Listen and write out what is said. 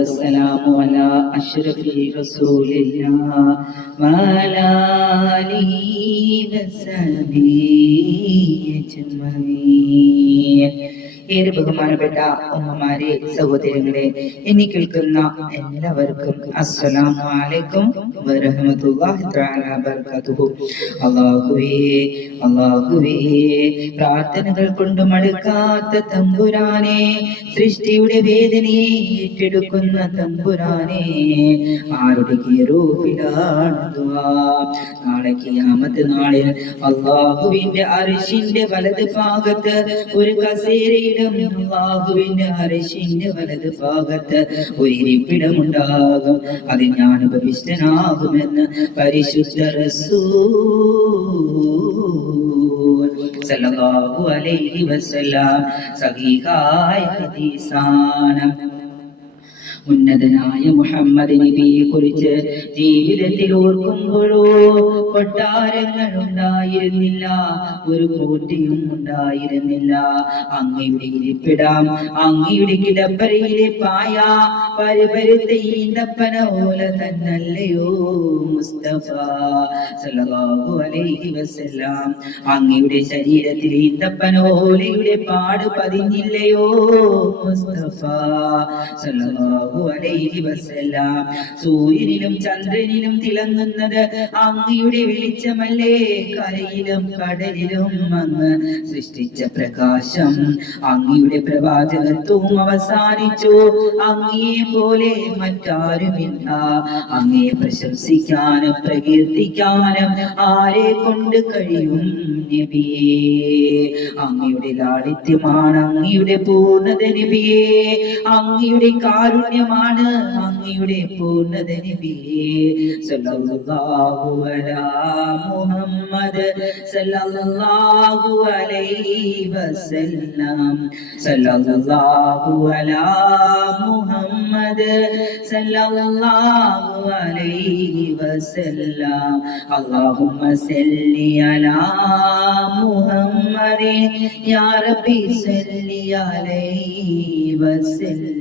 والسلام على أشرف رسول الله وعلى آله وصحبه أجمعين. ഏറെ ബഹുമാനപ്പെട്ട ഉമ്മമാരെ, സഹോദരങ്ങളെ, എന്നെ കേൾക്കുന്ന എല്ലാവർക്കും അസ്സലാമു അലൈക്കും വറഹ്മത്തുള്ളാഹി തആല ബറകാതുഹു. അല്ലാഹുവേ, പ്രാർത്ഥനകൾ കൊണ്ട് മടുക്കാത്ത തമ്പുരാനെ, സൃഷ്ടിയുടെ വേദനയെ ഏറ്റെടുക്കുന്ന തമ്പുരാനെ, ആരുടെ റൂഹിലാണ് ദുആ. നാളെ ഖിയാമത്ത് നാളിൽ അല്ലാഹുവിന്റെ അർശിന്റെ വലത് ഭാഗത്ത് ഒരു കസേരയിടും. അല്ലാഹുവിന്റെ അർശിന്റെ വലത് ഭാഗത്ത് ഒരു ഇരിപ്പിടമുണ്ടാകും. അതിൽ ഞാൻ ഉപവിഷ്ടനാകുമെന്ന് പരിശുദ്ധ റസൂൽ സല്ലല്ലാഹു അലൈഹി വസല്ലം സഹീഹായ ഹദീസാണ്. ഉന്നതനായ മുഹമ്മദ് നബിയെ കുറിച്ച് ജീവിതത്തിൽ ഓർക്കുമ്പോഴോ കൊട്ടാരങ്ങൾ ഉണ്ടായിരുന്നില്ല, ഒരു കോട്ടയും ഉണ്ടായിരുന്നില്ല. അങ്ങയുടെ ഇരിപ്പിടം, അങ്ങയുടെ കിടപ്പറയിലെ പായ പരിപരുത്ത ഈന്തപ്പന പോലെ തന്നല്ലയോ മുസ്തഫ സല്ലല്ലാഹു അലൈഹി വസല്ലം. അങ്ങയുടെ ശരീരത്തിൽ ഈന്തപ്പന ഓലയുടെ പാട് പതിഞ്ഞില്ലയോ മുസ്തഫ സല്ലല്ലാഹു അലൈഹി വസല്ലം. സൂര്യനിലും ചന്ദ്രനിലും തിളങ്ങുന്നത് അങ്ങയുടെ വെളിച്ചമല്ലേ? കരയിലും കടലിലും അങ്ങ് സൃഷ്ടിച്ച പ്രകാശം. അങ്ങയുടെ പ്രവാചകത്വം അവസാനിച്ചു. അങ്ങയെ പോലെ മറ്റാരുമില്ല. അങ്ങയെ പ്രശംസിക്കാനും പ്രകീർത്തിക്കാനും ആരെ കൊണ്ട് കഴിയും നബിയേ? അങ്ങയുടെ ലാളിത്യമാണ് അങ്ങയുടെ പൂർണ്ണത നബിയേ. അങ്ങയുടെ കാരുണ്യമാണ് അങ്ങയുടെ പൂർണ്ണത നബിയേ. സല്ലല്ലാഹു അലാ മുഹമ്മദ് സല്ലല്ലാഹു അലൈഹി വസല്ലം. സല്ലല്ലാഹു അലാ മുഹമ്മദ് സല്ലല്ലാഹു അലൈഹി വസല്ലം. അല്ലാഹുമ്മ സല്ലി അലാ മുഹമ്മദ് യാ റബ്ബി സല്ലി അലൈഹി വസല്ലം.